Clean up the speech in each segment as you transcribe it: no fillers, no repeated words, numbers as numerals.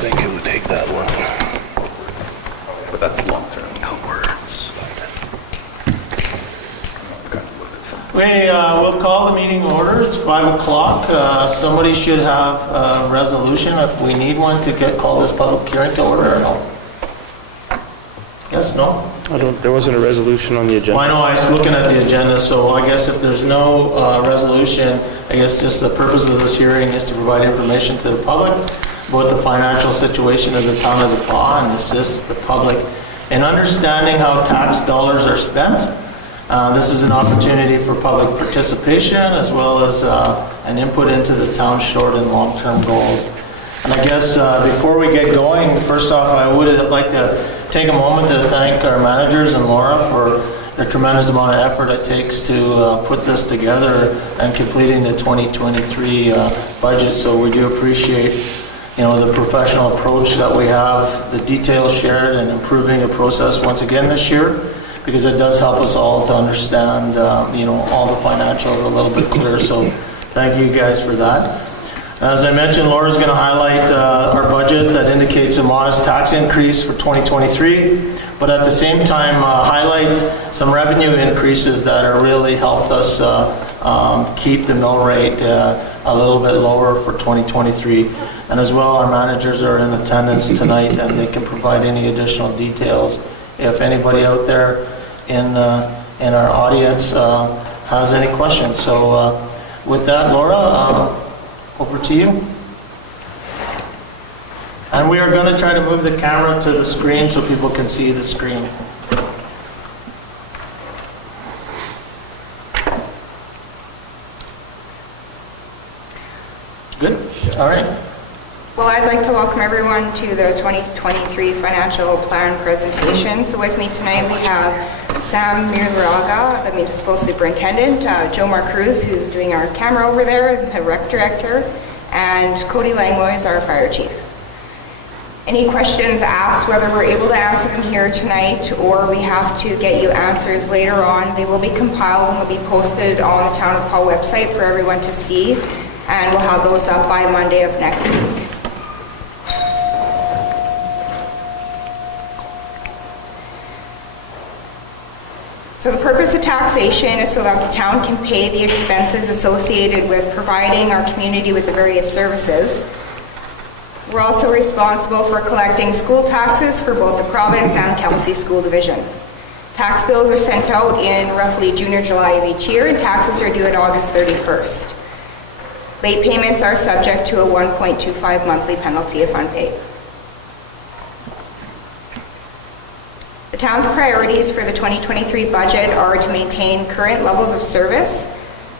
think it would take that long. But that's long term. We'll call the meeting order. It's 5 o'clock. Somebody should have a resolution if we need one to call this public hearing to order or no? Yes, no? There wasn't a resolution on the agenda. Well, I know I was looking at the agenda, so I guess if there's no resolution, I guess just the purpose of this hearing is to provide information to the public about the financial situation of the town of DePauw and assist the public in understanding how tax dollars are spent. This is an opportunity for public participation as well as an input into the town's short and long-term goals. And I guess before we get going, first off, I would like to take a moment to thank our managers and Laura for the tremendous amount of effort it takes to put this together and completing the 2023 budget. So we do appreciate, the professional approach that we have, the details shared, and improving the process once again this year, because it does help us all to understand, all the financials a little bit clearer. So thank you guys for that. As I mentioned, Laura's going to highlight our budget that indicates a modest tax increase for 2023, but at the same time highlight some revenue increases that are really helped us keep the mill rate a little bit lower for 2023. And as well, our managers are in attendance tonight and they can provide any additional details if anybody out there in our audience has any questions. So with that, Laura, over to you. And we are going to try to move the camera to the screen so people can see the screen. Good? All right. Well, I'd like to welcome everyone to the 2023 financial plan presentation. So with me tonight we have Sam Mirlaraga, the municipal superintendent, Joe Marcruz, who's doing our camera over there, the rec director, and Cody Langlois is our fire chief. Any questions asked, whether we're able to answer them here tonight or we have to get you answers later on, they will be compiled and will be posted on the Town of Paul website for everyone to see, and we'll have those up by Monday of next week. So the purpose of taxation is so that the town can pay the expenses associated with providing our community with the various services. We're also responsible for collecting school taxes for both the province and Kelsey School Division. Tax bills are sent out in roughly June or July of each year, and taxes are due on August 31st. Late payments are subject to a 1.25 monthly penalty if unpaid. The town's priorities for the 2023 budget are to maintain current levels of service,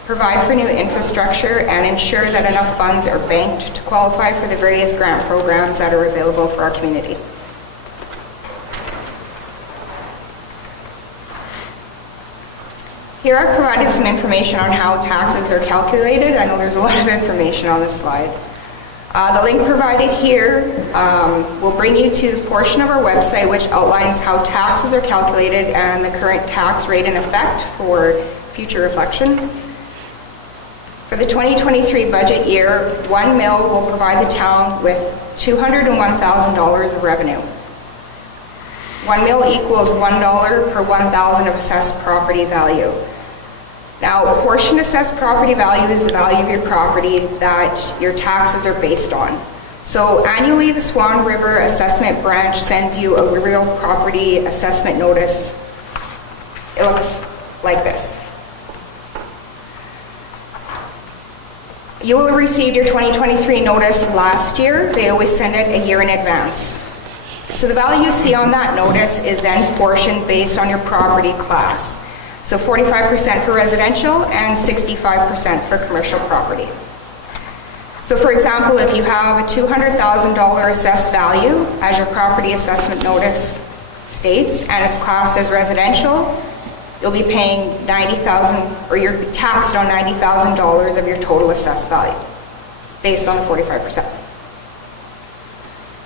provide for new infrastructure, and ensure that enough funds are banked to qualify for the various grant programs that are available for our community. Here I've provided some information on how taxes are calculated. I know there's a lot of information on this slide. The link provided here will bring you to the portion of our website which outlines how taxes are calculated and the current tax rate in effect for future reflection. For the 2023 budget year, one mill will provide the town with $201,000 of revenue. One mill equals $1 per 1,000 of assessed property value. Now, a portion assessed property value is the value of your property that your taxes are based on. So annually, the Swan River Assessment Branch sends you a real property assessment notice. It looks like this. You will have received your 2023 notice last year. They always send it a year in advance. So the value you see on that notice is then portioned based on your property class. So 45% for residential and 65% for commercial property. So for example, if you have a $200,000 assessed value, as your property assessment notice states, and it's classed as residential, you'll be paying $90,000, or you'll be taxed on $90,000 of your total assessed value, based on the 45%.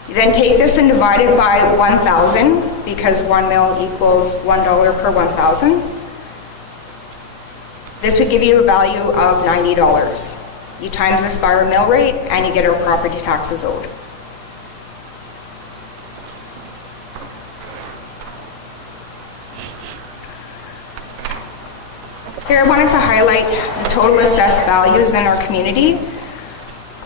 You then take this and divide it by 1,000, because 1 mil equals $1 per 1,000. This would give you a value of $90. You times this by our mill rate, and you get our property taxes owed. Here I wanted to highlight the total assessed values in our community.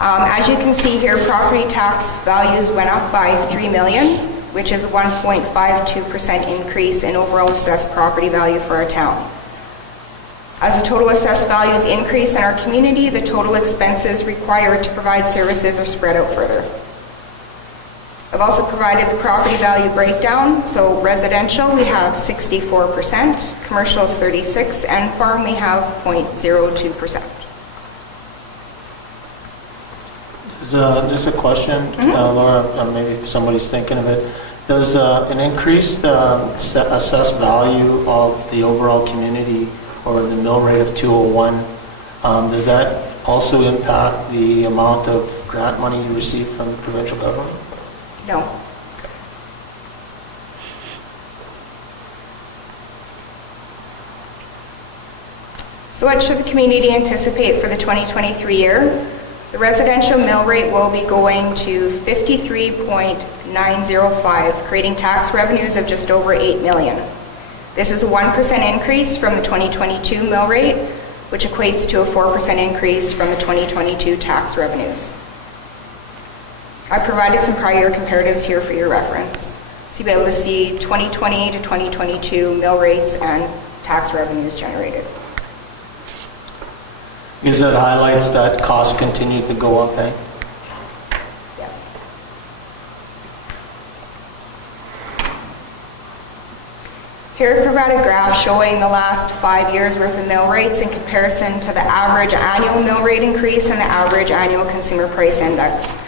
As you can see here, property tax values went up by $3 million, which is a 1.52% increase in overall assessed property value for our town. As the total assessed values increase in our community, the total expenses required to provide services are spread out further. I've also provided the property value breakdown. So residential, we have 64%, commercial is 36%, and farm we have 0.02%. Just a question, Laura, maybe somebody's thinking of it. Does an increased assessed value of the overall community or the mill rate of 201, does that also impact the amount of grant money you receive from the provincial government? No. So what should the community anticipate for the 2023 year? The residential mill rate will be going to 53.905, creating tax revenues of just over $8 million. This is a 1% increase from the 2022 mill rate, which equates to a 4% increase from the 2022 tax revenues. I provided some prior comparatives here for your reference. So you'll be able to see 2020 to 2022 mill rates and tax revenues generated. Because that highlights that costs continue to go up, eh? Yes. Here I provide a graph showing the last 5 years worth of mill rates in comparison to the average annual mill rate increase and the average annual consumer price index.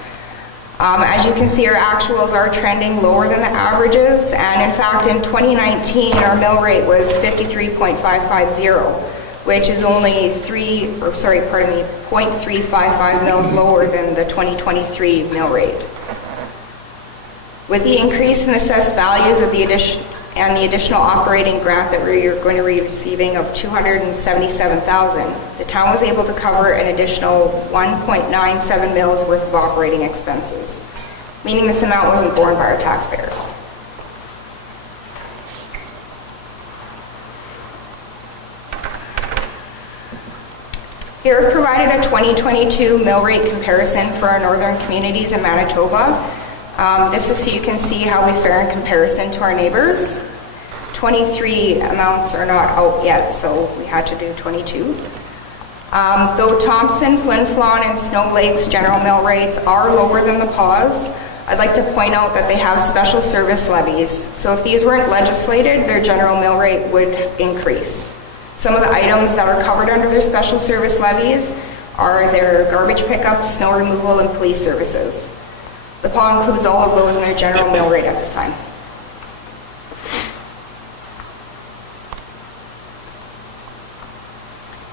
As you can see, our actuals are trending lower than the averages, and in fact in 2019 our mill rate was 53.550. Which is only 0.355 mils lower than the 2023 mill rate. With the increase in assessed values of the additional operating grant that we're going to be receiving of $277,000, the town was able to cover an additional 1.97 mils worth of operating expenses, meaning this amount wasn't borne by our taxpayers. Here I've provided a 2022 mill rate comparison for our northern communities in Manitoba. This is so you can see how we fare in comparison to our neighbors. 23 amounts are not out yet, so we had to do 22. Though Thompson, Flin Flon, and Snow Lake's general mill rates are lower than the PAWS, I'd like to point out that they have special service levies. So if these weren't legislated, their general mill rate would increase. Some of the items that are covered under their special service levies are their garbage pickup, snow removal, and police services. The PAW includes all of those in their general mill rate at this time.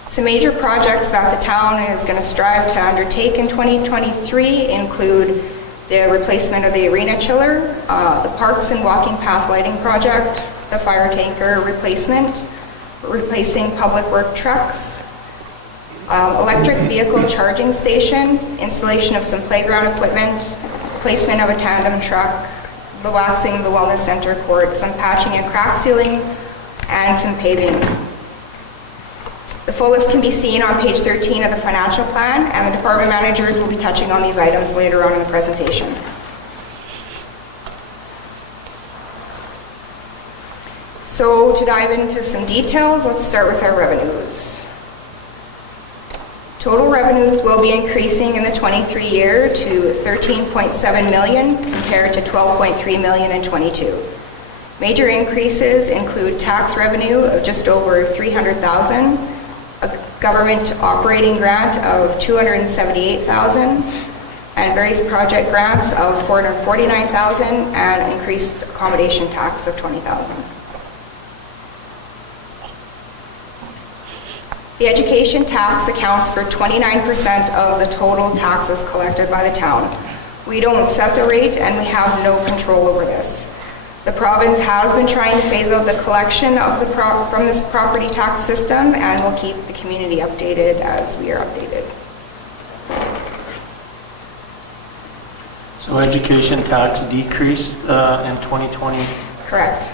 Some major projects that the town is going to strive to undertake in 2023 include the replacement of the arena chiller, the parks and walking path lighting project, the fire tanker replacement, replacing public work trucks, electric vehicle charging station, installation of some playground equipment, placement of a tandem truck, the waxing of the wellness center court, some patching and crack sealing, and some paving. The full list can be seen on page 13 of the financial plan, and the department managers will be touching on these items later on in the presentation. So to dive into some details, let's start with our revenues. Total revenues will be increasing in the 23 year to $13.7 million compared to $12.3 million in 22. Major increases include tax revenue of just over $300,000, a government operating grant of $278,000, and various project grants of $449,000 and increased accommodation tax of $20,000. The education tax accounts for 29% of the total taxes collected by the town. We don't set the rate and we have no control over this. The province has been trying to phase out the collection of from this property tax system, and we'll keep the community updated as we are updated. So education tax decreased in 2020? Correct.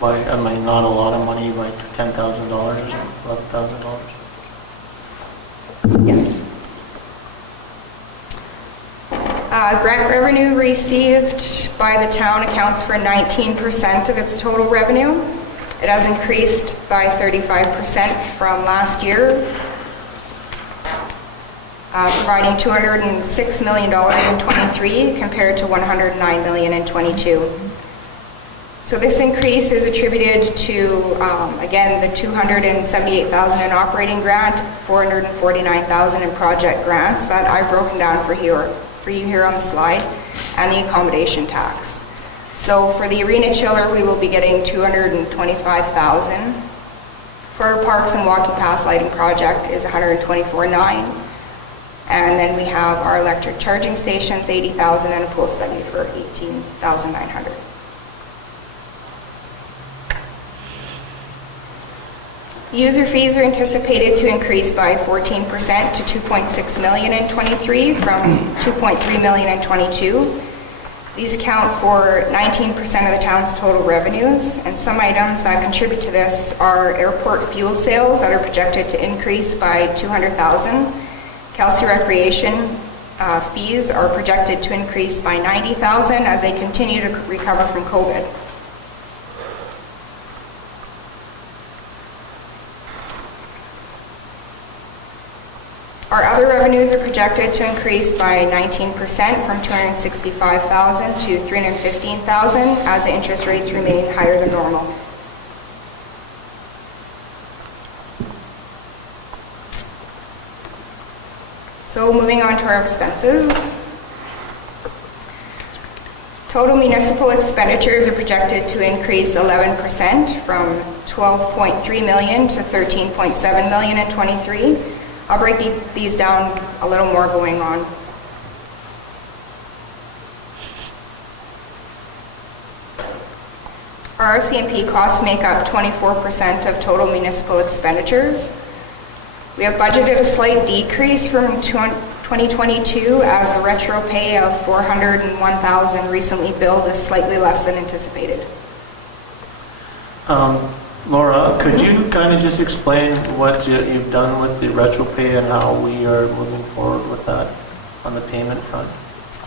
by, I mean, not a lot of money, by $10,000 or $11,000. Yes. Grant revenue received by the town accounts for 19% of its total revenue. It has increased by 35% from last year, providing $206 million in '23 compared to $109 million in '22. So this increase is attributed to, again, the $278,000 in operating grant, $449,000 in project grants that I've broken down for you here on the slide, and the accommodation tax. So for the arena chiller, we will be getting $225,000. For our parks and walking path lighting project is $124,900. And then we have our electric charging stations, $80,000, and a pool study for $18,900. User fees are anticipated to increase by 14% to $2.6 million in '23 from $2.3 million in '22. These account for 19% of the town's total revenues, and some items that contribute to this are airport fuel sales that are projected to increase by $200,000. Kelsey Recreation fees are projected to increase by $90,000 as they continue to recover from COVID. Our other revenues are projected to increase by 19% from $265,000 to $315,000 as the interest rates remain higher than normal. So moving on to our expenses. Total municipal expenditures are projected to increase 11% from $12.3 million to $13.7 million in '23. I'll break these down a little more going on. Our RCMP costs make up 24% of total municipal expenditures. We have budgeted a slight decrease from 2022 as the retro pay of $401,000 recently billed is slightly less than anticipated. Laura, could you kind of just explain what you've done with the retro pay and how we are moving forward with that on the payment front?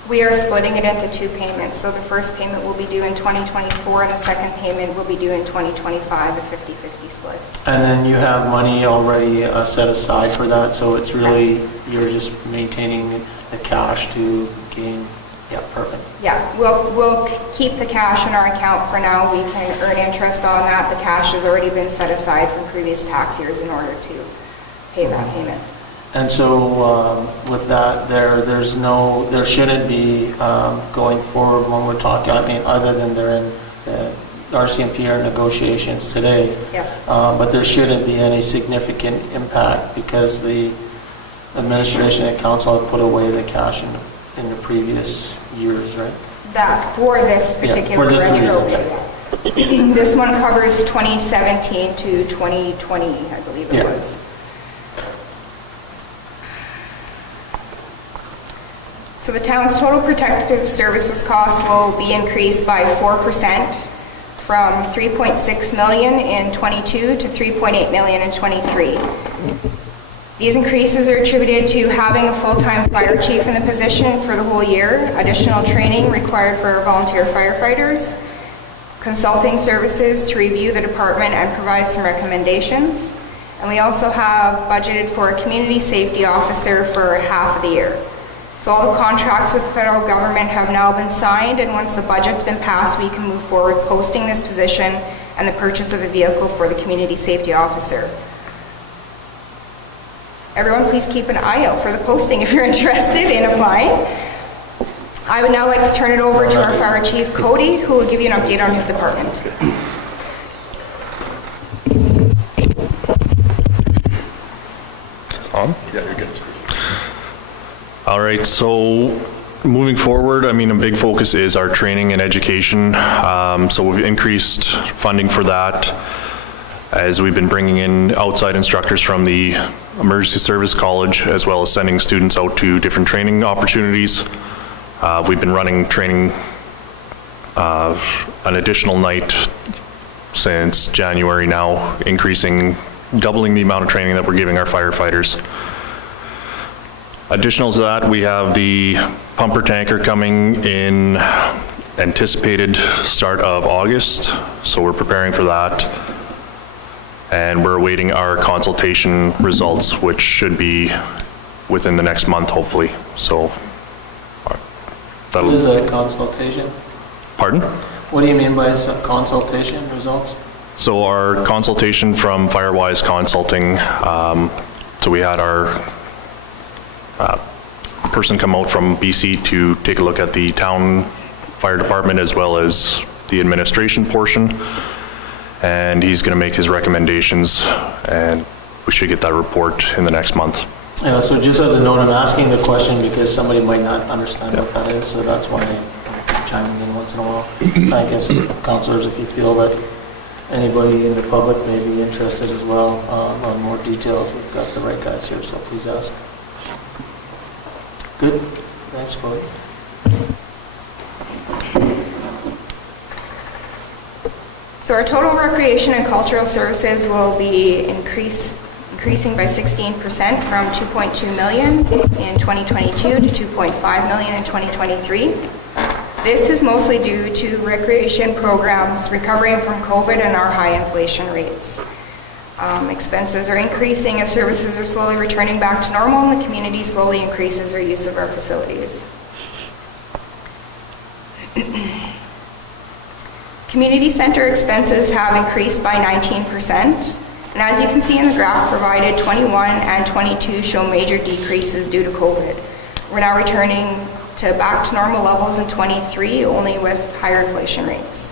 We are splitting it into two payments. So the first payment will be due in 2024 and the second payment will be due in 2025, a 50-50 split. And then you have money already set aside for that, so it's really, you're just maintaining the cash to gain. Yeah, perfect. Yeah, we'll keep the cash in our account for now. We can earn interest on that. The cash has already been set aside from previous tax years in order to pay that payment. And so with that, there shouldn't be going forward when we're talking, I mean, other than they're in RCMP negotiations today. Yes. But there shouldn't be any significant impact because the administration and council have put away the cash in the previous years, right? That for this particular for this retro reason, pay. This one covers 2017 to 2020, I believe it was. So the town's total protective services cost will be increased by 4% from $3.6 million in '22 to $3.8 million in '23. These increases are attributed to having a full-time fire chief in the position for the whole year, additional training required for volunteer firefighters, consulting services to review the department and provide some recommendations. And we also have budgeted for a community safety officer for half of the year. So all the contracts with the federal government have now been signed, and once the budget's been passed, we can move forward posting this position and the purchase of a vehicle for the community safety officer. Everyone, please keep an eye out for the posting if you're interested in applying. I would now like to turn it over to our Fire Chief, Cody, who will give you an update on his department. Is this on? Yeah, you're good. All right, so moving forward, I mean, a big focus is our training and education. So we've increased funding for that as we've been bringing in outside instructors from the Emergency Service College, as well as sending students out to different training opportunities. We've been running training an additional night since January now, doubling the amount of training that we're giving our firefighters. Additional to that, we have the pumper tanker coming in anticipated start of August, so we're preparing for that. And we're awaiting our consultation results, which should be within the next month, hopefully. So What is a consultation? Pardon? What do you mean by consultation results? So our consultation from Firewise Consulting, so we had our person come out from BC to take a look at the town fire department as well as the administration portion. And he's going to make his recommendations, and we should get that report in the next month. Yeah, so just as a note, I'm asking the question because somebody might not understand what that is, so that's why I'm chiming in once in a while. I guess, councillors, if you feel that anybody in the public may be interested as well on more details, we've got the right guys here, so please ask. Good. Thanks, Cody. So our total recreation and cultural services will be increasing by 16% from 2.2 million in 2022 to 2.5 million in 2023. This is mostly due to recreation programs recovering from COVID and our high inflation rates. Expenses are increasing as services are slowly returning back to normal and the community slowly increases their use of our facilities. Community center expenses have increased by 19%, and as you can see in the graph provided, 21 and 22 show major decreases due to COVID. We're now returning to back to normal levels in 23, only with higher inflation rates.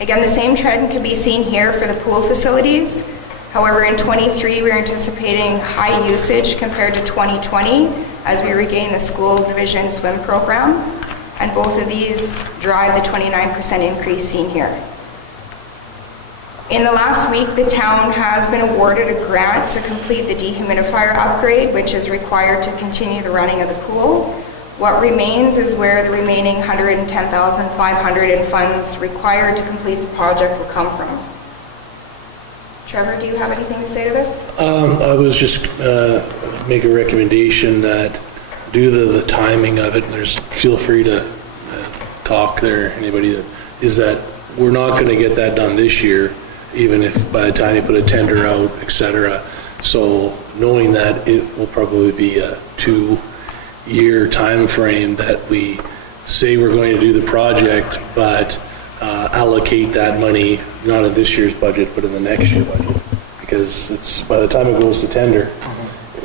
Again, the same trend can be seen here for the pool facilities. However, in 23, we're anticipating high usage compared to 2020 as we regain the school division swim program, and both of these drive the 29% increase seen here. In the last week, the town has been awarded a grant to complete the dehumidifier upgrade, which is required to continue the running of the pool. What remains is where the remaining $110,500 in funds required to complete the project will come from. Trevor, do you have anything to say to this? I was just make a recommendation that due to the timing of it, and feel free to talk there, anybody that is that we're not going to get that done this year, even if by the time you put a tender out, etc. So knowing that it will probably be a 2-year time frame that we say we're going to do the project, but allocate that money not in this year's budget but in the next year's budget, because it's by the time it goes to tender,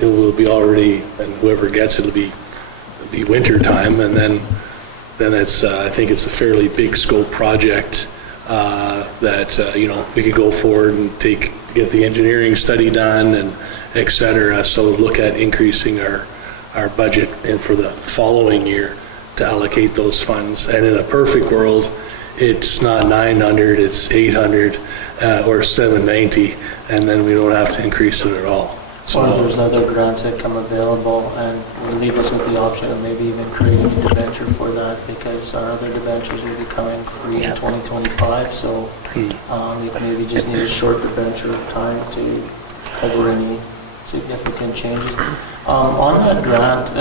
it will be already, and whoever gets it'll be winter time, and then it's I think it's a fairly big scope project that you know, we could go forward and get the engineering study done and etc. So look at increasing our budget and for the following year to allocate those funds. And in a perfect world, it's not 900, it's 800 or 790, and then we don't have to increase it at all. So or there's other grants that come available, and will leave us with the option of maybe even creating a debenture for that, because our other debentures will be coming free in 2025. So we maybe just need a short debenture time to cover any significant changes. On that grant,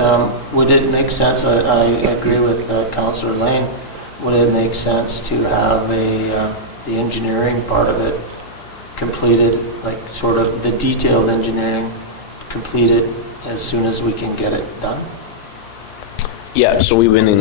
would it make sense? I agree with Councillor Lane. Would it make sense to have the engineering part of it completed, like sort of the detailed engineering completed as soon as we can get it done? Yeah, so we've been in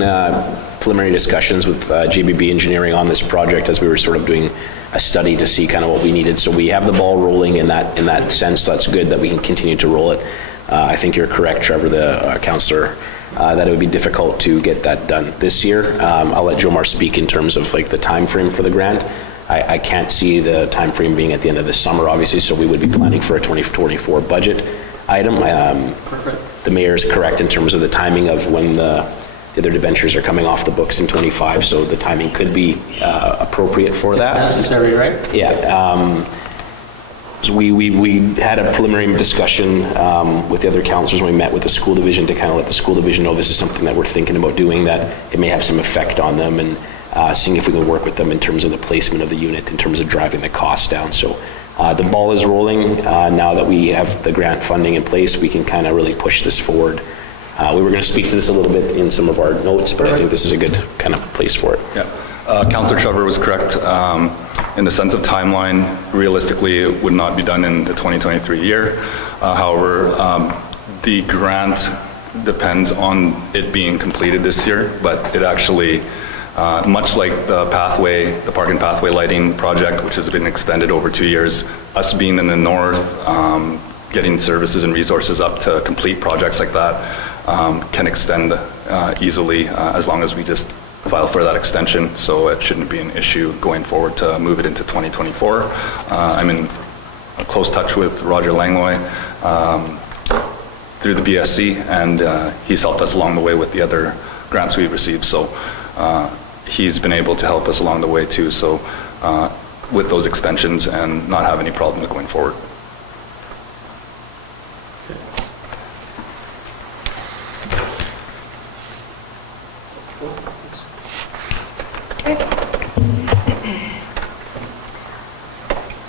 preliminary discussions with GBB Engineering on this project as we were sort of doing a study to see kind of what we needed. So we have the ball rolling in that sense. That's good that we can continue to roll it. I think you're correct, Trevor, the councillor, that it would be difficult to get that done this year. I'll let Jomar speak in terms of like the time frame for the grant. I can't see the time frame being at the end of this summer, obviously, so we would be planning for a 2024 budget item. Perfect. The mayor is correct in terms of the timing of when the other debentures are coming off the books in 25, so the timing could be appropriate for that. Necessary, right? Yeah. So we had a preliminary discussion with the other counselors when we met with the school division to kind of let the school division know this is something that we're thinking about doing, that it may have some effect on them, and seeing if we can work with them in terms of the placement of the unit, in terms of driving the costs down. So the ball is rolling. Now that we have the grant funding in place, we can kind of really push this forward. We were going to speak to this a little bit in some of our notes, but I think this is a good kind of place for it. Yeah. Councillor Trevor was correct. In the sense of timeline, realistically, it would not be done in the 2023 year. However, the grant depends on it being completed this year, but it actually, much like the pathway, the park and pathway lighting project, which has been extended over 2 years, us being in the north, getting services and resources up to complete projects like that can extend easily as long as we just file for that extension, so it shouldn't be an issue going forward to move it into 2024. I'm in close touch with Roger Langlois through the BSC, and he's helped us along the way with the other grants we've received, so he's been able to help us along the way too, so with those extensions and not have any problems going forward.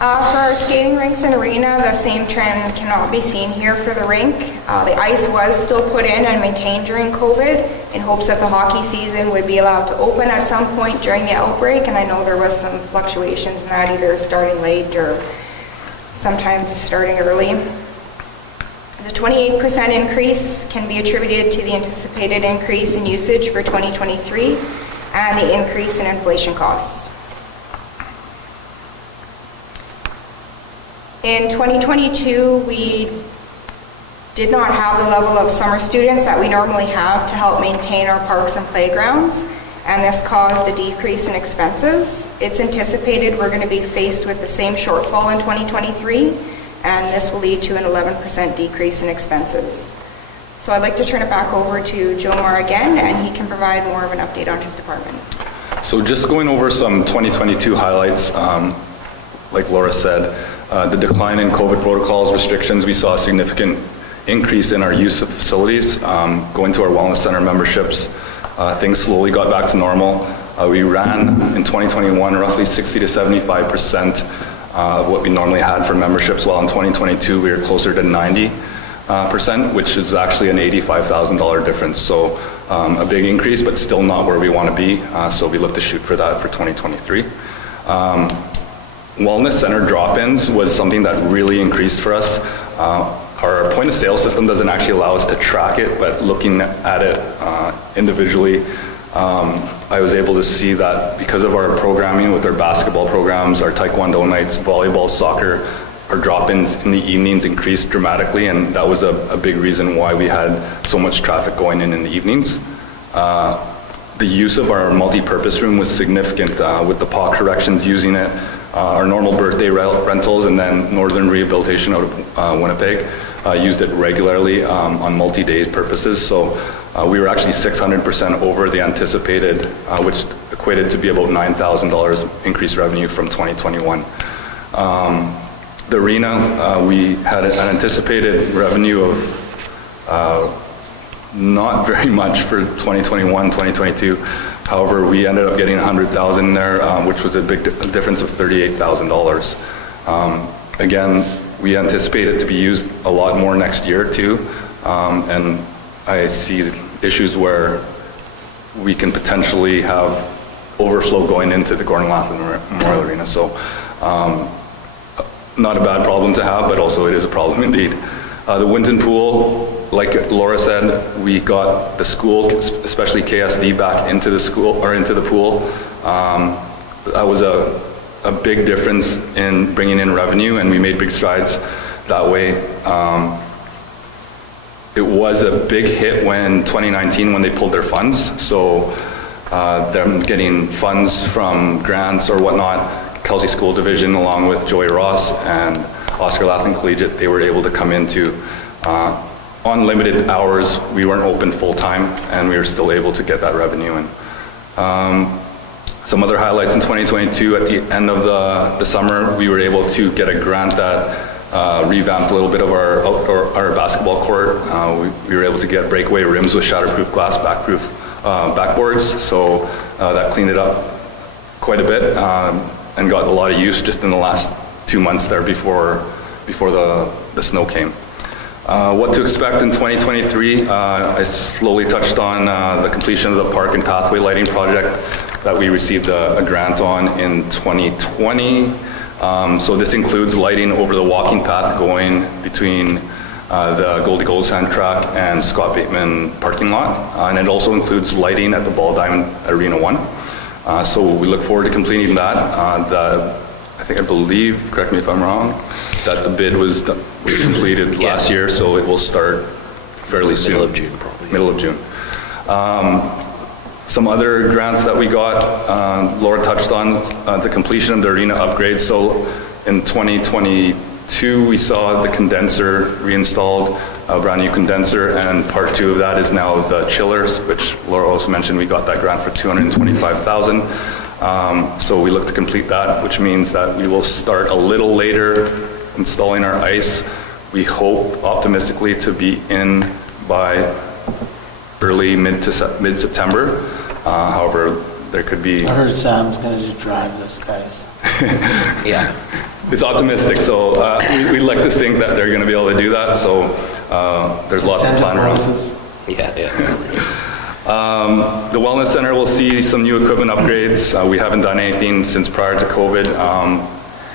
For our skating rinks and arena, the same trend cannot be seen here for the rink. The ice was still put in and maintained during COVID in hopes that the hockey season would be allowed to open at some point during the outbreak, and I know there was some fluctuations in that, either starting late or sometimes starting early. The 28% increase can be attributed to the anticipated increase in usage for 2023 and the increase in inflation costs. In 2022, we did not have the level of summer students that we normally have to help maintain our parks and playgrounds, and this caused a decrease in expenses. It's anticipated we're going to be faced with the same shortfall in 2023, and this will lead to an 11% decrease in expenses. So I'd like to turn it back over to Joe Moore again, and he can provide more of an update on his department. So just going over some 2022 highlights, like Laura said, the decline in COVID protocols, restrictions, we saw a significant increase in our use of facilities. Going to our wellness center memberships, things slowly got back to normal. We ran in 2021 roughly 60 to 75% of what we normally had for memberships, while in 2022 we were closer to 90%, which is actually an $85,000 difference. So a big increase, but still not where we want to be. So we look to shoot for that for 2023. Wellness center drop-ins was something that really increased for us. Our point of sale system doesn't actually allow us to track it, but looking at it individually, I was able to see that because of our programming with our basketball programs, our taekwondo nights, volleyball, soccer, our drop-ins in the evenings increased dramatically, and that was a big reason why we had so much traffic going in the evenings. The use of our multi-purpose room was significant with the PAW corrections using it, our normal birthday rentals, and then Northern Rehabilitation out of Winnipeg used it regularly on multi-day purposes. So we were actually 600% over the anticipated, which equated to be about $9,000 increased revenue from 2021. The arena, we had an anticipated revenue of not very much for 2021, 2022. However, we ended up getting 100,000 there, which was a big difference of $38,000. Again, we anticipate it to be used a lot more next year too, and I see issues where we can potentially have overflow going into the Gordon Latham Memorial Arena. So, not a bad problem to have, but also it is a problem indeed. The Winton Pool, like Laura said, we got the school, especially KSD, back into the school or into the pool. That was a big difference in bringing in revenue, and we made big strides that way. It was a big hit when 2019 when they pulled their funds. So them getting funds from grants or whatnot, Kelsey School Division along with Joey Ross and Oscar Latham Collegiate, they were able to come into on limited hours. We weren't open full time, and we were still able to get that revenue in. Some other highlights in 2022, at the end of the summer, we were able to get a grant that revamped a little bit of our outdoor, our basketball court. We were able to get breakaway rims with shatterproof glass backboards, so that cleaned it up quite a bit and got a lot of use just in the last 2 months there before the snow came. What to expect in 2023, I slowly touched on the completion of the park and pathway lighting project that we received a grant on in 2020. So this includes lighting over the walking path going between the Goldie Gold Sand track and Scott Bateman parking lot. And it also includes lighting at the Ball Diamond Arena 1. So we look forward to completing that. I believe, correct me if I'm wrong, that the bid was completed last year, so it will start fairly soon. Middle of June, probably. Middle of June. Some other grants that we got, Laura touched on the completion of the arena upgrade. So in 2022, we saw the condenser reinstalled, a brand new condenser, and part 2 of that is now the chillers, which Laura also mentioned. We got that grant for $225,000. So we look to complete that, which means that we will start a little later installing our ice. We hope optimistically to be in by early mid-September. However, there could be... I heard Sam's gonna just drive those guys. Yeah. It's optimistic, so we like to think that they're going to be able to do that, so there's lots of plan around. Yeah. The Wellness Center will see some new equipment upgrades. We haven't done anything since prior to COVID,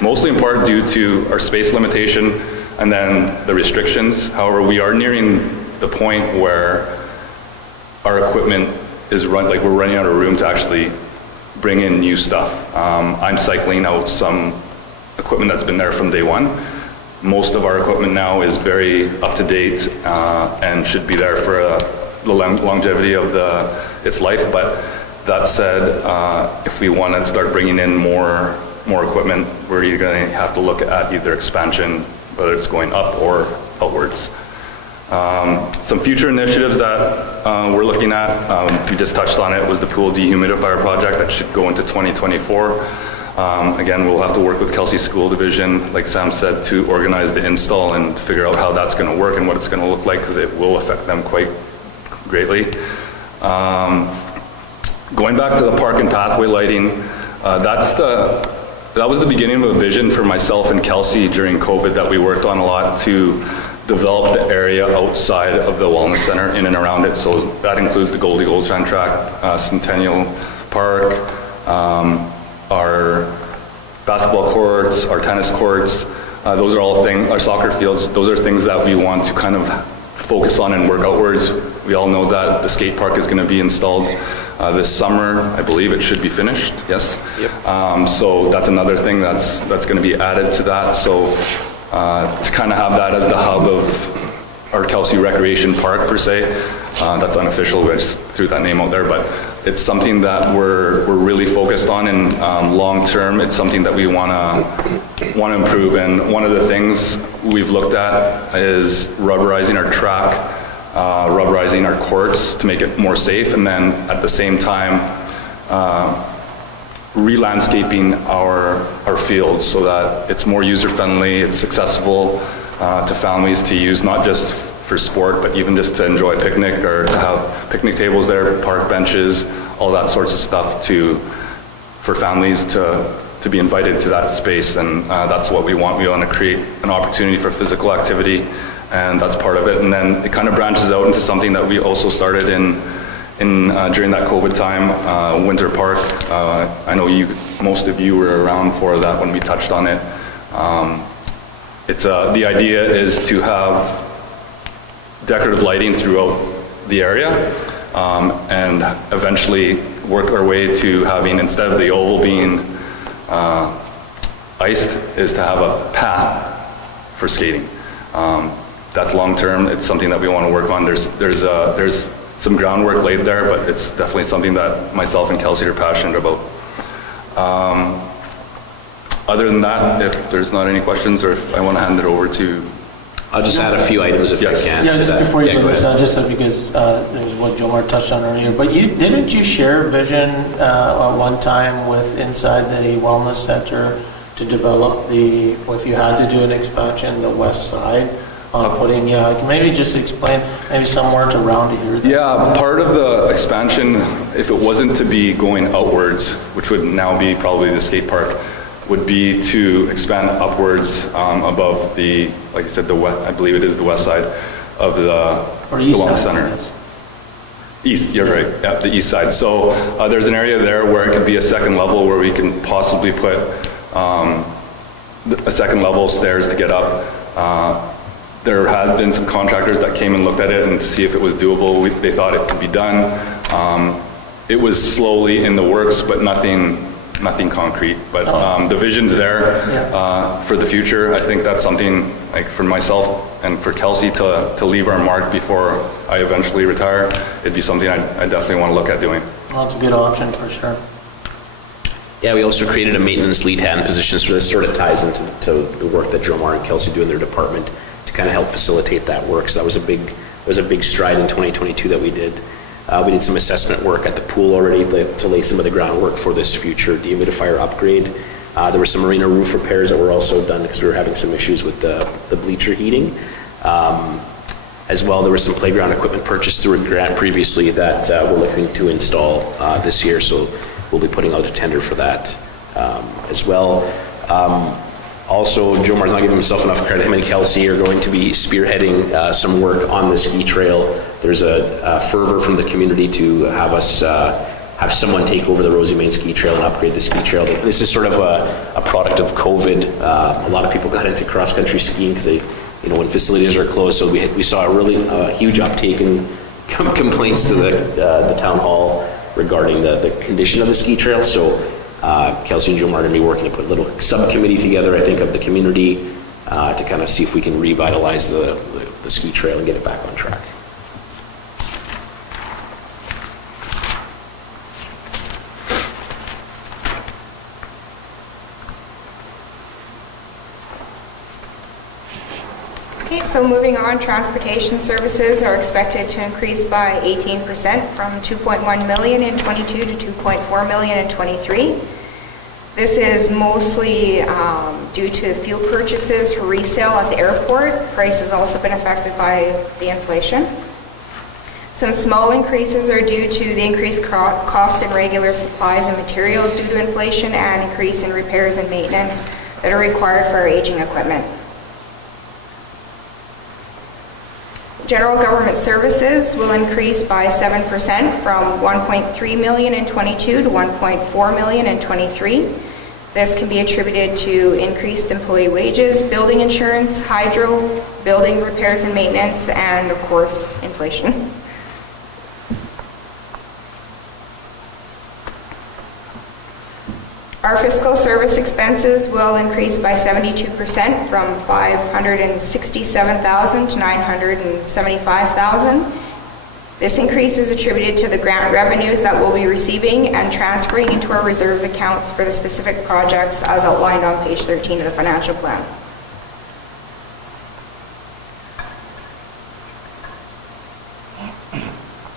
mostly in part due to our space limitation and then the restrictions. However, we are nearing the point where our equipment is we're running out of room to actually bring in new stuff. I'm cycling out some equipment that's been there from day one. Most of our equipment now is very up to date and should be there for the longevity of its life. But that said, if we want to start bringing in more equipment, we're going to have to look at either expansion, whether it's going up or outwards. Some future initiatives that we're looking at, we just touched on it, was the pool dehumidifier project that should go into 2024. Again, we'll have to work with Kelsey School Division, like Sam said, to organize the install and figure out how that's going to work and what it's going to look like, because it will affect them quite greatly. Going back to the park and pathway lighting, that was the beginning of a vision for myself and Kelsey during COVID that we worked on a lot to develop the area outside of the Wellness Center, in and around it. So that includes the Goldie Gold Sand track, Centennial Park, our basketball courts, our tennis courts. Those are all things, our soccer fields, those are things that we want to kind of focus on and work outwards. We all know that the skate park is going to be installed this summer. I believe it should be finished, yes? Yep. So that's another thing that's going to be added to that. So to kind of have that as the hub of our Kelsey Recreation Park per se, that's unofficial, we just threw that name out there, but it's something that we're really focused on, and long term, it's something that we want to improve. And one of the things we've looked at is rubberizing our track, rubberizing our courts to make it more safe, and then at the same time, re-landscaping our fields so that it's more user-friendly, it's accessible to families to use, not just for sport, but even just to enjoy a picnic, or to have picnic tables there, park benches, all that sorts of stuff for families to be invited to that space. And that's what we want. We want to create an opportunity for physical activity, and that's part of it. And then it kind of branches out into something that we also started in during that COVID time, Winter Park. I know most of you were around for that when we touched on it. The idea is to have decorative lighting throughout the area, and eventually work our way to having, instead of the oval being iced, is to have a path for skating. That's long term. It's something that we want to work on. There's some groundwork laid there, but it's definitely something that myself and Kelsey are passionate about. Other than that, if there's not any questions, or if I want to hand it over to... I'll just add a few items if I Yes. can. Yeah, to just that. before you Yeah, go, go ahead. just so because it was what Jomar touched on earlier, but didn't you share vision at one time with inside the wellness center to develop if you had to do an expansion, the west side on putting, maybe just explain, maybe somewhere to round to here. Yeah, part of the expansion, if it wasn't to be going outwards, which would now be probably the skate park, would be to expand upwards above the, like I said, the west, I believe it is the west side of the Or east Wellness side, Center. yes. East, you're right, yeah, the east side. So there's an area there where it could be a second level where we can possibly put a second level stairs to get up. There has been some contractors that came and looked at it and to see if it was doable. They thought it could be done. It was slowly in the works, but nothing concrete. But the vision's there for the future. I think that's something like for myself and for Kelsey to leave our mark before I eventually retire. It'd be something I definitely want to look at doing. Well, that's a good option for sure. Yeah, we also created a maintenance lead hand position, so this sort of ties into the work that Jomar and Kelsey do in their department to kind of help facilitate that work. So that was a big stride in 2022 that we did. We did some assessment work at the pool already to lay some of the groundwork for this future dehumidifier upgrade. There were some marina roof repairs that were also done because we were having some issues with the bleacher heating. As well, there was some playground equipment purchased through a grant previously that we're looking to install this year. So we'll be putting out a tender for that as well. Also, Jomar's not giving himself enough credit. Him and Kelsey are going to be spearheading some work on the ski trail. There's a fervor from the community to have us have someone take over the Rosie Main Ski Trail and upgrade the ski trail. This is sort of a product of COVID. A lot of people got into cross-country skiing because they, when facilities are closed. So we saw a really huge uptake in complaints to the town hall regarding the condition of the ski trail. So Kelsey and Jomar are going to be working to put a little subcommittee together, I think, of the community to kind of see if we can revitalize the ski trail and get it back on track. Okay, so moving on, transportation services are expected to increase by 18% from 2.1 million in 22 to 2.4 million in 23. This is mostly due to fuel purchases for resale at the airport. Price has also been affected by the inflation. Some small increases are due to the increased cost in regular supplies and materials due to inflation and increase in repairs and maintenance that are required for our aging equipment. General government services will increase by 7% from 1.3 million in 22 to 1.4 million in 23. This can be attributed to increased employee wages, building insurance, hydro, building repairs and maintenance, and of course, inflation. Our fiscal service expenses will increase by 72% from 567,000 to 975,000. This increase is attributed to the grant revenues that we'll be receiving and transferring into our reserves accounts for the specific projects as outlined on page 13 of the financial plan.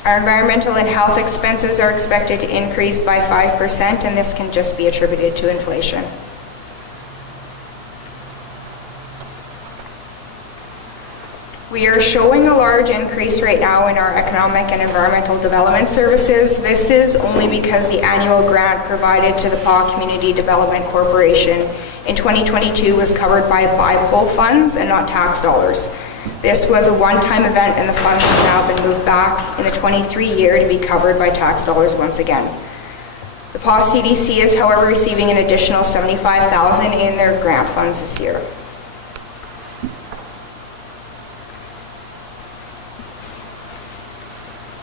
Our environmental and health expenses are expected to increase by 5%, and this can just be attributed to inflation. We are showing a large increase right now in our economic and environmental development services. This is only because the annual grant provided to the PAW Community Development Corporation in 2022 was covered by BIPOL funds and not tax dollars. This was a one-time event and the funds have now been moved back in the 23 year to be covered by tax dollars once again. The PAW CDC is, however, receiving an additional $75,000 in their grant funds this year.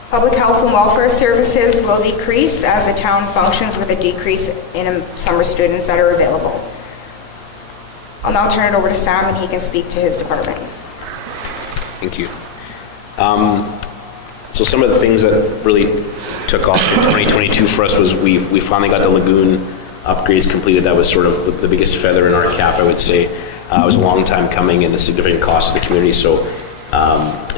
Public health and welfare services will decrease as the town functions with a decrease in summer students that are available. I'll now turn it over to Sam and he can speak to his department. Thank you. So some of the things that really took off in 2022 for us was we finally got the lagoon upgrades completed. That was sort of the biggest feather in our cap, I would say. It was a long time coming and a significant cost to the community. So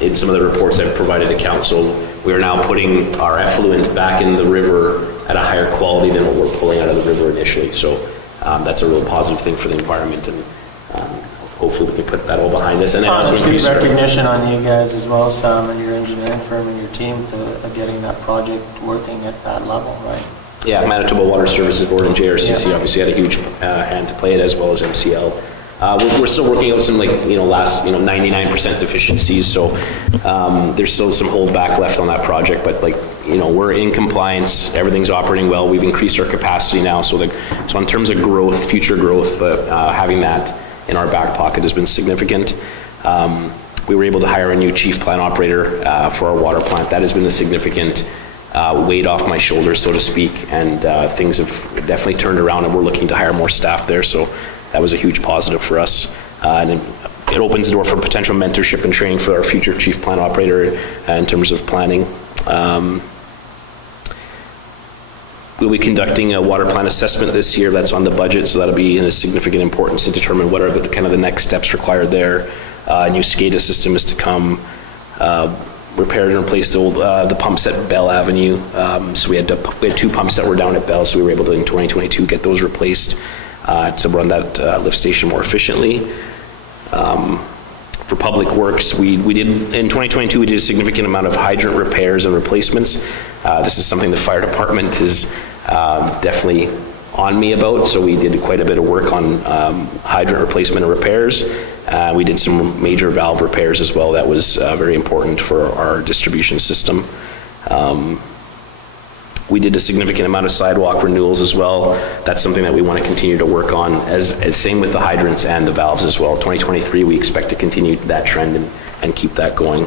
in some of the reports I've provided to council, we are now putting our effluent back in the river at a higher quality than what we're pulling out of the river initially. So that's a real positive thing for the environment, and hopefully we can put that all behind us. And it also Good increase our- recognition on you guys as well, Sam, and your engineering firm and your team to getting that project working at that level, right? Yeah, Manitoba Water Services Board and JRCC obviously had a huge hand to play it, as well as MCL. We're still working out some 99% deficiencies, so there's still some holdback left on that project, but we're in compliance, everything's operating well, we've increased our capacity now, so in terms of growth, future growth, having that in our back pocket has been significant. We were able to hire a new chief plant operator for our water plant. That has been a significant weight off my shoulders, so to speak, and things have definitely turned around, and we're looking to hire more staff there, so that was a huge positive for us. And it opens the door for potential mentorship and training for our future chief plant operator in terms of planning. We'll be conducting a water plant assessment this year. That's on the budget, so that'll be a significant importance to determine what are the next steps required there. A new SCADA system is to come. Repaired and replaced the pumps at Bell Avenue. So we had 2 pumps that were down at Bell, so we were able to in 2022 get those replaced to run that lift station more efficiently. For public works, we did in 2022 we did a significant amount of hydrant repairs and replacements. This is something the fire department is definitely on me about, so we did quite a bit of work on hydrant replacement and repairs. We did some major valve repairs as well. That was very important for our distribution system. We did a significant amount of sidewalk renewals as well. That's something that we want to continue to work on, as same with the hydrants and the valves as well. 2023, we expect to continue that trend and keep that going.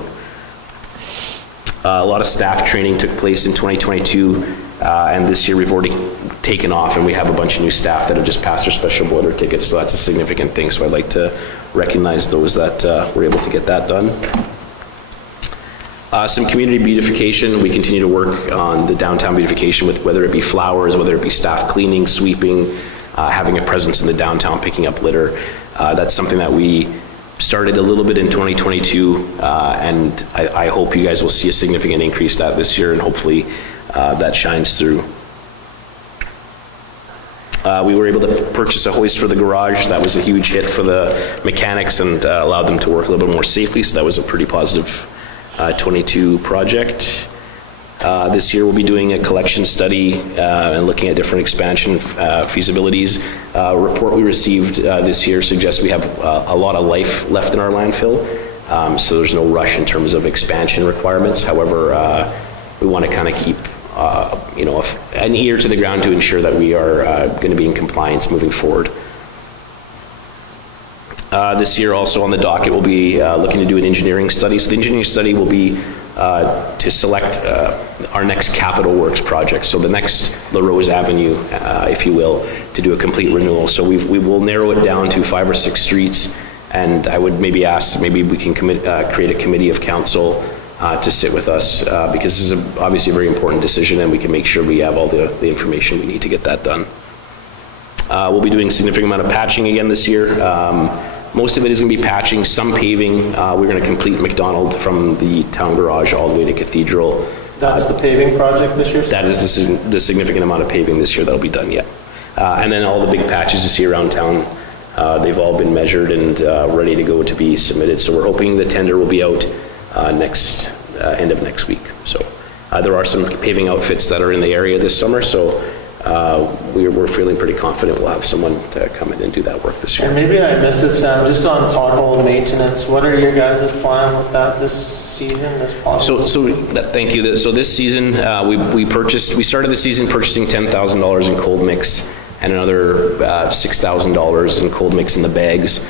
A lot of staff training took place in 2022, and this year we've already taken off, and we have a bunch of new staff that have just passed their special boiler tickets, so that's a significant thing. So I'd like to recognize those that were able to get that done. Some community beautification. We continue to work on the downtown beautification, with whether it be flowers, whether it be staff cleaning, sweeping, having a presence in the downtown, picking up litter. That's something that we started a little bit in 2022, and I hope you guys will see a significant increase that this year, and hopefully that shines through. We were able to purchase a hoist for the garage. That was a huge hit for the mechanics and allowed them to work a little bit more safely, so that was a pretty positive 22 project. This year we'll be doing a collection study and looking at different expansion feasibilities. A report we received this year suggests we have a lot of life left in our landfill, so there's no rush in terms of expansion requirements. However, we want to kind of keep an ear to the ground to ensure that we are going to be in compliance moving forward. This year also on the docket, we'll be looking to do an engineering study. So the engineering study will be to select our next capital works project. So the next La Rose Avenue, if you will, to do a complete renewal. So we will narrow it down to 5 or 6 streets, and I would maybe ask, maybe we can create a committee of council to sit with us, because this is obviously a very important decision, and we can make sure we have all the information we need to get that done. We'll be doing a significant amount of patching again this year. Most of it is going to be patching, some paving. We're going to complete McDonald from the town garage all the way to Cathedral. That's the paving project this year? That is the significant amount of paving this year that'll be done yet. And then all the big patches you see around town, they've all been measured and ready to go to be submitted. So we're hoping the tender will be out end of next week. So there are some paving outfits that are in the area this summer, so we're feeling pretty confident we'll have someone to come in and do that work this year. And maybe I missed it, Sam, just on pothole maintenance, what are your guys' plan with that this season, this pothole? Thank you. So this season, we started the season purchasing $10,000 in cold mix and another $6,000 in cold mix in the bags.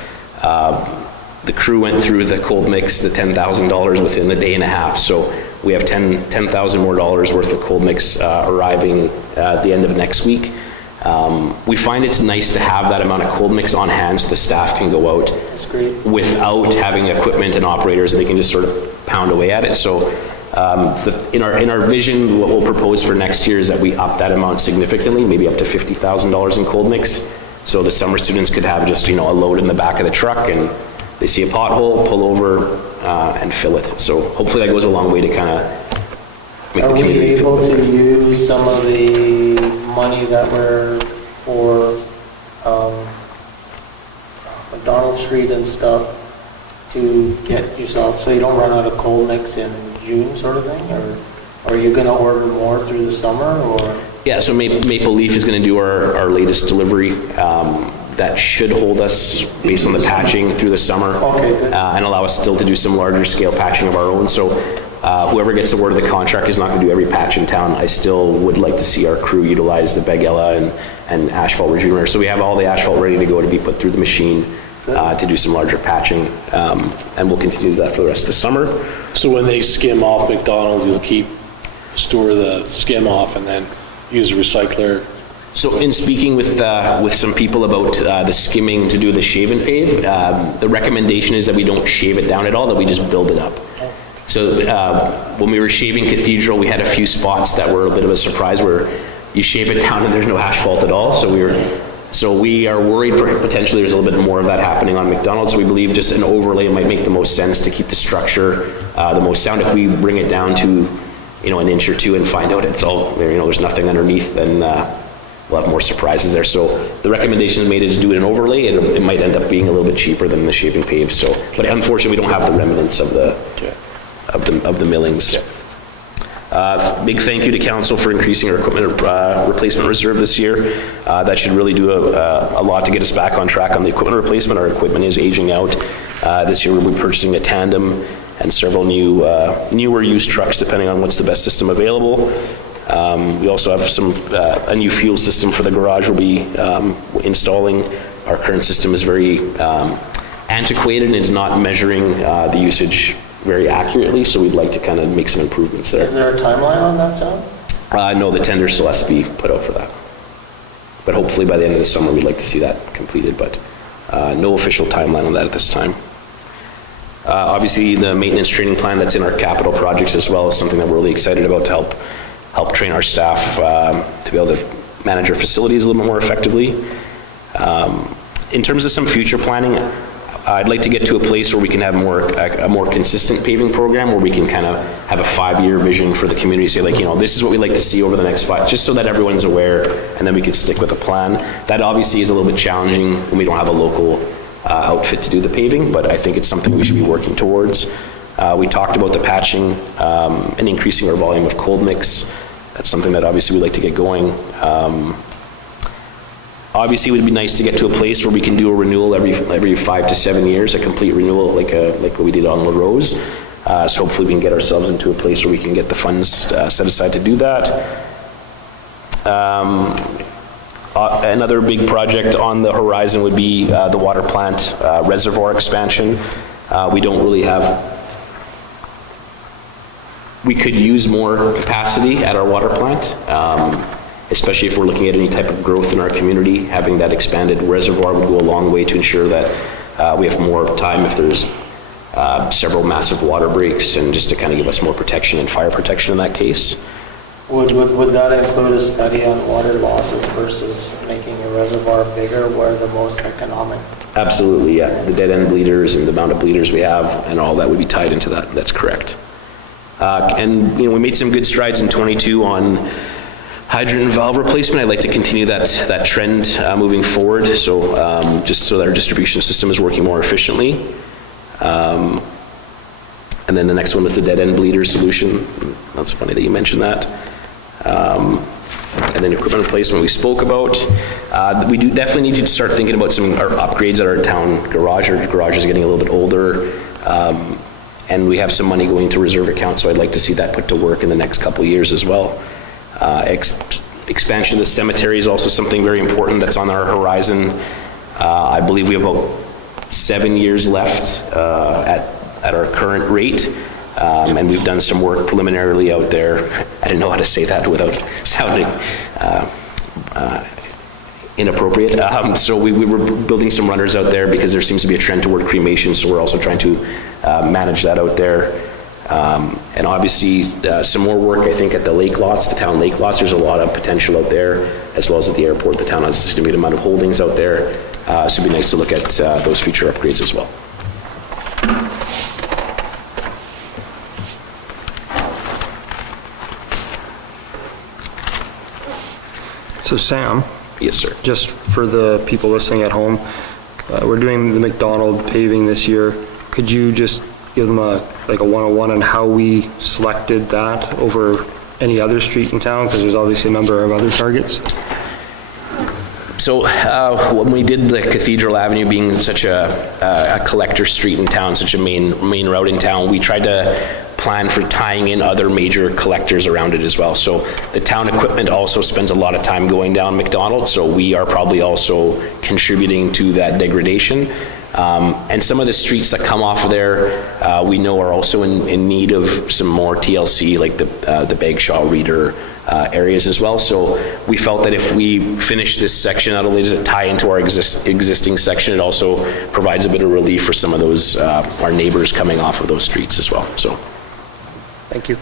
The crew went through the cold mix, the $10,000 within a day and a half. So we have $10,000 more worth of cold mix arriving at the end of next week. We find it's nice to have that amount of cold mix on hand so the staff can go out without having equipment and operators, and they can just sort of pound away at it. So in our vision, what we'll propose for next year is that we up that amount significantly, maybe up to $50,000 in cold mix. So the summer students could have just, a load in the back of the truck, and they see a pothole, pull over, and fill it. So hopefully that goes a long way to kind of make the Are we community feel able better. to use some of the money that were for McDonald Street and stuff to get yourself, so you don't run out of cold mix in June sort of thing? Or are you going to order more through the summer, or? Yeah, so Maple Leaf is going to do our latest delivery. That should hold us based on the patching through the summer. Okay, good. And allow us still to do some larger scale patching of our own. So whoever gets awarded the contract is not going to do every patch in town. I still would like to see our crew utilize the Begella and asphalt regenerator. So we have all the asphalt ready to go to be put through the machine to do some larger patching. And we'll continue to do that for the rest of the summer. So when they skim off McDonald, you'll store the skim off and then use a recycler? So in speaking with some people about the skimming to do the shave and pave, the recommendation is that we don't shave it down at all, that we just build it up. So when we were shaving Cathedral, we had a few spots that were a bit of a surprise where you shave it down and there's no asphalt at all. So we are worried potentially there's a little bit more of that happening on McDonald. So we believe just an overlay might make the most sense to keep the structure the most sound. If we bring it down to an inch or two and find out it's all there's nothing underneath, then we'll have more surprises there. So the recommendation made is do an overlay, and it might end up being a little bit cheaper than the shaving pave. So, but unfortunately, we don't have the remnants of the millings. Big thank you to council for increasing our equipment replacement reserve this year. That should really do a lot to get us back on track on the equipment replacement. Our equipment is aging out. This year we'll be purchasing a tandem and several newer used trucks, depending on what's the best system available. We also have a new fuel system for the garage we'll be installing. Our current system is very antiquated and is not measuring the usage very accurately, so we'd like to kind of make some improvements there. Is there a timeline on that, John? No, the tender still has to be put out for that. But hopefully by the end of the summer, we'd like to see that completed, but no official timeline on that at this time. Obviously, the maintenance training plan that's in our capital projects as well is something that we're really excited about to help train our staff to be able to manage our facilities a little bit more effectively. In terms of some future planning, I'd like to get to a place where we can have a more consistent paving program, where we can kind of have a 5-year vision for the community, say like, this is what we'd like to see over the next 5, just so that everyone's aware, and then we can stick with a plan. That obviously is a little bit challenging when we don't have a local outfit to do the paving, but I think it's something we should be working towards. We talked about the patching and increasing our volume of cold mix. That's something that obviously we'd like to get going. Obviously, it would be nice to get to a place where we can do a renewal every 5 to 7 years, a complete renewal like what we did on La Rose. So hopefully we can get ourselves into a place where we can get the funds set aside to do that. Another big project on the horizon would be the water plant reservoir expansion. We don't really we could use more capacity at our water plant. Especially if we're looking at any type of growth in our community, having that expanded reservoir would go a long way to ensure that we have more time if there's several massive water breaks, and just to kind of give us more protection and fire protection in that case. Would that include a study on water losses versus making a reservoir bigger, where the most economic? Absolutely, yeah. The dead end bleeders and the amount of bleeders we have and all that would be tied into that. That's correct. And we made some good strides in 22 on hydrant and valve replacement. I'd like to continue that trend moving forward, so just so that our distribution system is working more efficiently. And then the next one was the dead end bleeder solution. That's funny that you mentioned that. And then equipment replacement we spoke about. We do definitely need to start thinking about some upgrades at our town garage. Our garage is getting a little bit older, and we have some money going to reserve account, so I'd like to see that put to work in the next couple of years as well. Expansion of the cemetery is also something very important that's on our horizon. I believe we have about 7 years left at our current rate, and we've done some work preliminarily out there. I didn't know how to say that without sounding inappropriate. So we were building some runners out there because there seems to be a trend toward cremation, so we're also trying to manage that out there. And obviously some more work, I think, at the lake lots, the town lake lots. There's a lot of potential out there. as well as at the airport. The town has a significant amount of holdings out there, so it'd be nice to look at those future upgrades as well. So Sam, Yes, sir. just for the people listening at home, we're doing the McDonald paving this year. Could you just give them a 101 on how we selected that over any other street in town? Because there's obviously a number of other targets. So when we did the Cathedral Avenue being such a collector street in town, such a main route in town, we tried to plan for tying in other major collectors around it as well. So the town equipment also spends a lot of time going down McDonald, so we are probably also contributing to that degradation. And some of the streets that come off of there, we know are also in need of some more TLC, like the Bagshaw Reader areas as well. So we felt that if we finish this section, not only does it tie into our existing section, it also provides a bit of relief for some of those, our neighbors coming off of those streets as well, so. Thank you.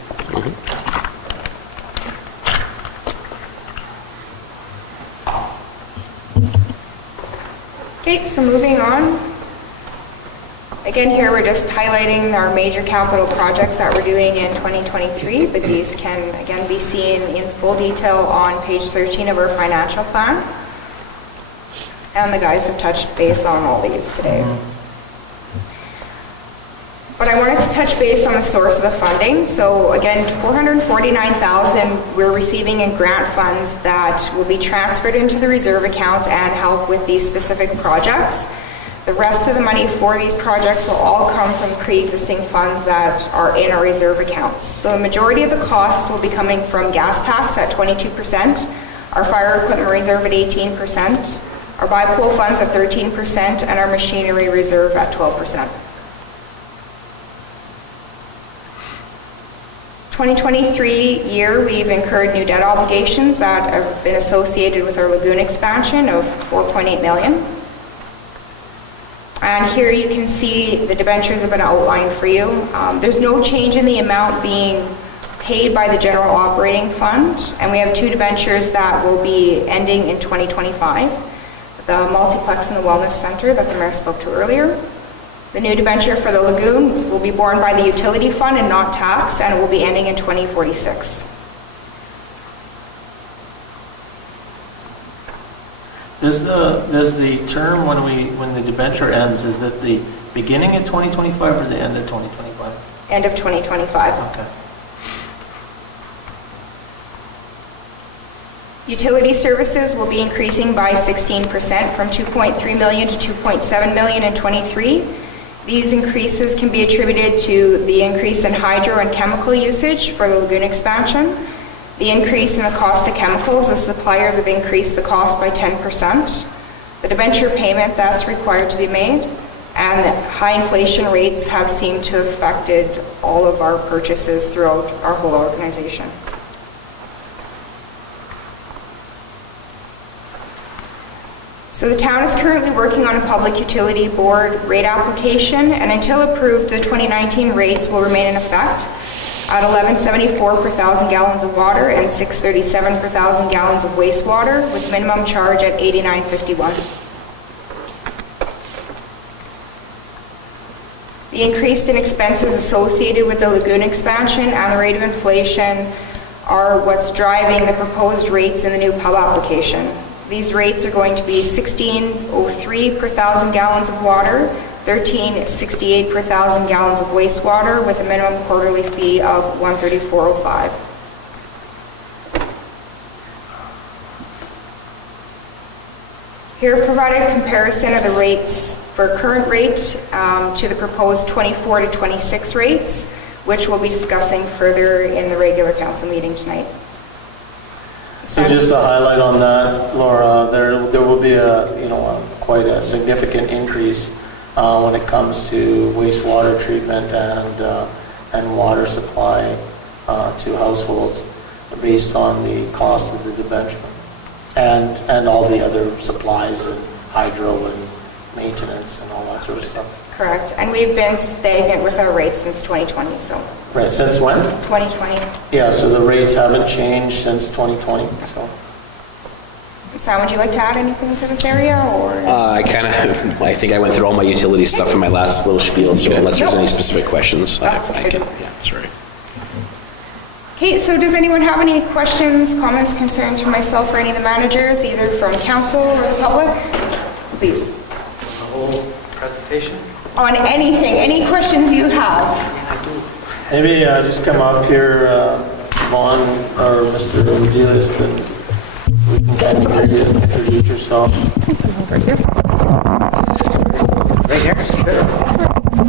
Okay, so moving on. Again, here we're just highlighting our major capital projects that we're doing in 2023, but these can again be seen in full detail on page 13 of our financial plan. And the guys have touched base on all these today. But I wanted to touch base on the source of the funding. So again, $449,000 we're receiving in grant funds that will be transferred into the reserve accounts and help with these specific projects. The rest of the money for these projects will all come from pre-existing funds that are in our reserve accounts. So the majority of the costs will be coming from gas tax at 22%, our fire equipment reserve at 18%, our bipool funds at 13%, and our machinery reserve at 12%. 2023 year, we've incurred new debt obligations that have been associated with our lagoon expansion of $4.8 million. And here you can see the debentures have been outlined for you. There's no change in the amount being paid by the general operating fund, and we have two debentures that will be ending in 2025. The multiplex and the wellness center that the mayor spoke to earlier. The new debenture for the lagoon will be borne by the utility fund and not tax, and it will be ending in 2046. Does the term when the debenture ends, is that the beginning of 2025 or the end of 2025? End of 2025. Okay. Utility services will be increasing by 16% from $2.3 million to $2.7 million in 23. These increases can be attributed to the increase in hydro and chemical usage for the lagoon expansion, the increase in the cost of chemicals as suppliers have increased the cost by 10%, the debenture payment that's required to be made, and the high inflation rates have seemed to have affected all of our purchases throughout our whole organization. So the town is currently working on a public utility board rate application, and until approved, the 2019 rates will remain in effect at $11.74 per 1,000 gallons of water and $6.37 per 1,000 gallons of wastewater, with minimum charge at $89.51. The increase in expenses associated with the lagoon expansion and the rate of inflation are what's driving the proposed rates in the new pub application. These rates are going to be $16.03 per 1,000 gallons of water, $13.68 per 1,000 gallons of wastewater, with a minimum quarterly fee of $134.05. Here provided a comparison of the rates for current rate to the proposed 24 to 26 rates, which we'll be discussing further in the regular council meeting tonight. So just to highlight on that, Laura, there will be quite a significant increase when it comes to wastewater treatment and water supply to households based on the cost of the debenture and all the other supplies and hydro and maintenance and all that sort of stuff. Correct, and we've been stagnant with our rates since 2020, so. Right, since when? 2020. Yeah, so the rates haven't changed since 2020, so. Sam, would you like to add anything to this area, or? I think I went through all my utility stuff in my last little spiel, so unless there's any specific questions, That's I good. can, yeah, sorry. Okay, so does anyone have any questions, comments, concerns for myself or any of the managers, either from council or the public? Please. The whole presentation? On anything, any questions you have? Maybe just come up here, Vaughn or Mr. Woodilis, and we can kind of hear you introduce yourself. Right here. Right here? Sure.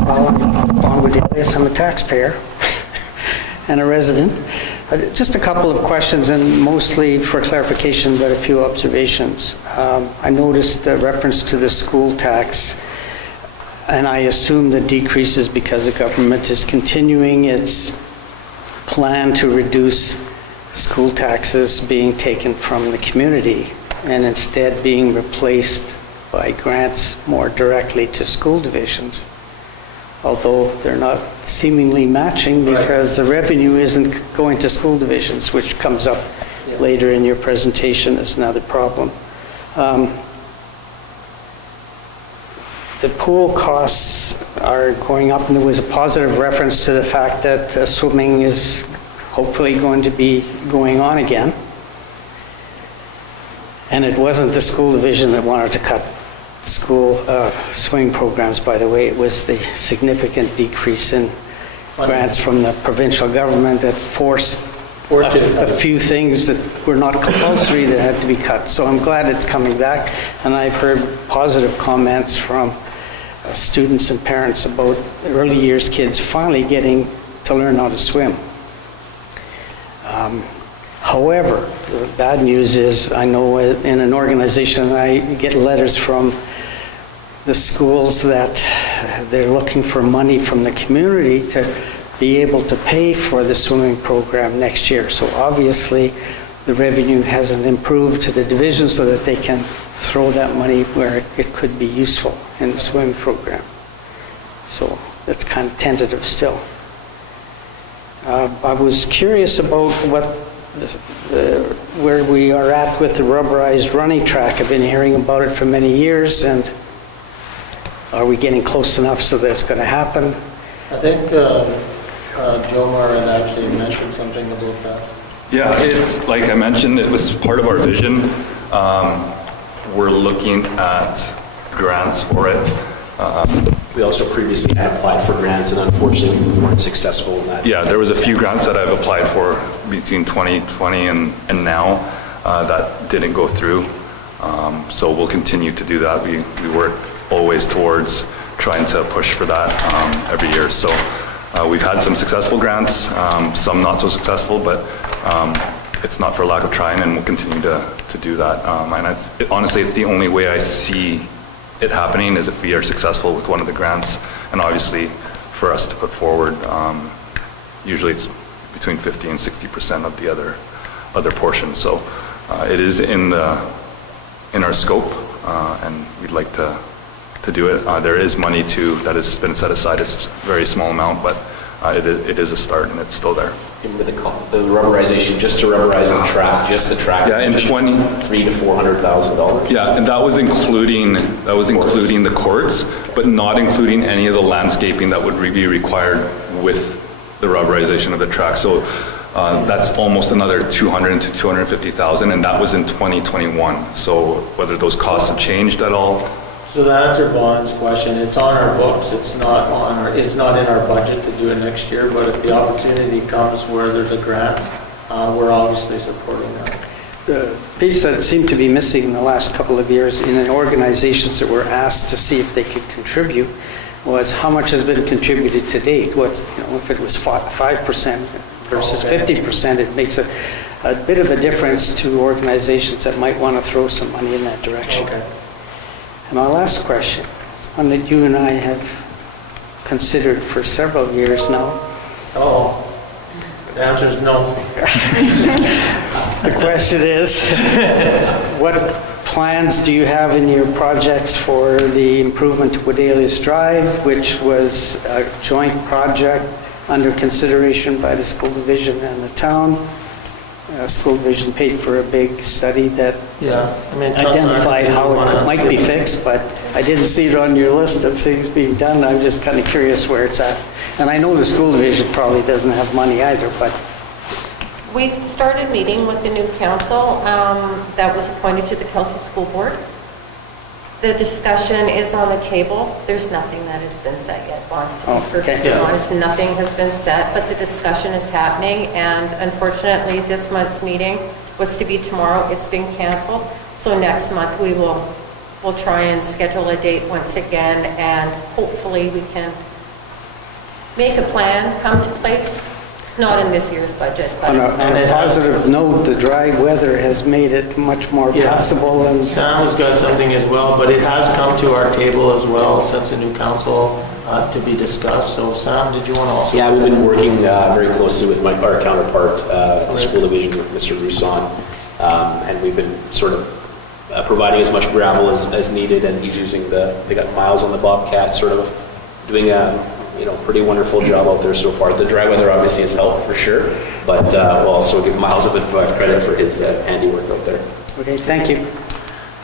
Well, I'm Vaughn Woodilis. I'm a taxpayer and a resident. Just a couple of questions, and mostly for clarification, but a few observations. I noticed the reference to the school tax, and I assume the decrease is because the government is continuing its plan to reduce school taxes being taken from the community and instead being replaced by grants more directly to school divisions, although they're not seemingly matching because the revenue isn't going to school divisions, which comes up later in your presentation as another problem. The pool costs are going up, and there was a positive reference to the fact that swimming is hopefully going to be going on again. And it wasn't the school division that wanted to cut school swimming programs, by the way. It was the significant decrease in grants from the provincial government that forced a few things that were not compulsory that had to be cut. So I'm glad it's coming back, and I've heard positive comments from students and parents about early years kids finally getting to learn how to swim. However, the bad news is I know in an organization I get letters from the schools that they're looking for money from the community to be able to pay for the swimming program next year. So obviously the revenue hasn't improved to the division so that they can throw that money where it could be useful in the swimming program. So that's kind of tentative still. I was curious about where we are at with the rubberized running track. I've been hearing about it for many years, and are we getting close enough so that's going to happen? I think Jomar had actually mentioned something about that. Yeah, it's, like I mentioned, it was part of our vision. We're looking at grants for it. We also previously had applied for grants, and unfortunately, we weren't successful in that. Yeah, there was a few grants that I've applied for between 2020 and now that didn't go through. So we'll continue to do that. We work always towards trying to push for that every year. So we've had some successful grants, some not so successful, but it's not for lack of trying, and we'll continue to do that. And honestly, it's the only way I see it happening is if we are successful with one of the grants, and obviously for us to put forward, usually it's between 50 and 60% of the other portions. So it is in our scope, and we'd like to do it. There is money that has been set aside. It's a very small amount, but it is a start, and it's still there. With the rubberization, just to rubberize the track. Yeah, in 20 $300,000 to $400,000. Yeah, and that was including the courts, but not including any of the landscaping that would be required with the rubberization of the track. So that's almost another $200,000 to $250,000, and that was in 2021. So whether those costs have changed at all. So to answer Vaughn's question, it's on our books, it's not in our budget to do it next year, but if the opportunity comes where there's a grant, we're obviously supporting that. The piece that seemed to be missing in the last couple of years in the organizations that were asked to see if they could contribute was how much has been contributed to date. If it was 5% versus 50%, it makes a bit of a difference to organizations that might want to throw some money in that direction. Okay. And my last question, one that you and I have considered for several years now. Oh, the answer is no. The question is, what plans do you have in your projects for the improvement to Woodalius Drive, which was a joint project under consideration by the school division and the town? school division paid for a big study that Yeah, I mean. Councilor identified Atkinson, how you wanna- it might be fixed, but I didn't see it on your list of things being done. I'm just kind of curious where it's at. And I know the school division probably doesn't have money either, but We've started meeting with the new council that was appointed to the Kelsey School Board. The discussion is on the table. There's nothing that has been set yet, Vaughn. To be Oh, perfectly okay. honest, nothing has been set, but the discussion is happening. And unfortunately, this month's meeting was to be tomorrow. It's been canceled. So next month, we'll try and schedule a date once again, and hopefully we can make a plan come to place. Not in this year's budget, but. on And a it has- positive note, the dry weather has made it much more Yeah. possible and Sam has got something as well, but it has come to our table as well since the new council to be discussed. So Sam, did you want to also? Yeah, we've been working very closely with our counterpart at the school division, with Mr. Rousson, and we've been sort of providing as much gravel as needed, and he's using they got Miles on the Bobcat, sort of doing a pretty wonderful job out there so far. The dry weather obviously has helped for sure, but we'll also give Miles a bit of credit for his handiwork out there. okay, thank you.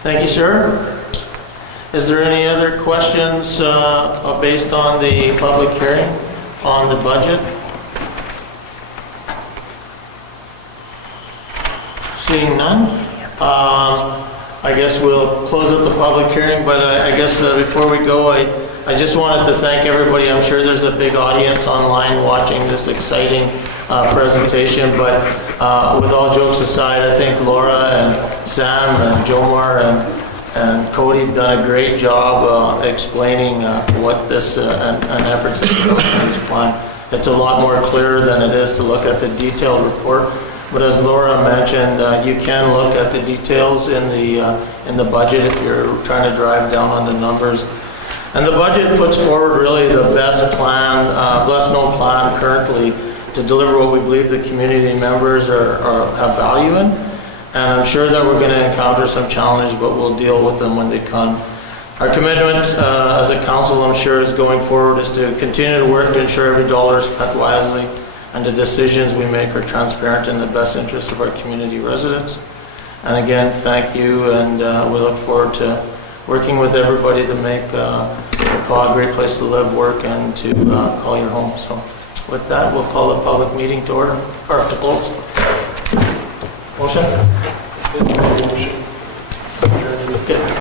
Thank you, sir. Is there any other questions based on the public hearing on the budget? Seeing none, I guess we'll close up the public hearing, but I guess before we go, I just wanted to thank everybody. I'm sure there's a big audience online watching this exciting presentation, but with all jokes aside, I think Laura and Sam and Jomar and Cody have done a great job explaining what this and efforts that go into this plan. It's a lot more clear than it is to look at the detailed report. But as Laura mentioned, you can look at the details in the budget if you're trying to drive down on the numbers. And the budget puts forward really the best known plan currently to deliver what we believe the community members have value in. And I'm sure that we're going to encounter some challenges, but we'll deal with them when they come. Our commitment as a council, I'm sure, is going forward is to continue to work to ensure every dollar is spent wisely and the decisions we make are transparent in the best interest of our community residents. And again, thank you, and we look forward to working with everybody to make Paw a great place to live, work, and to call your home. So with that, we'll call the public meeting to order, or to close. Motion?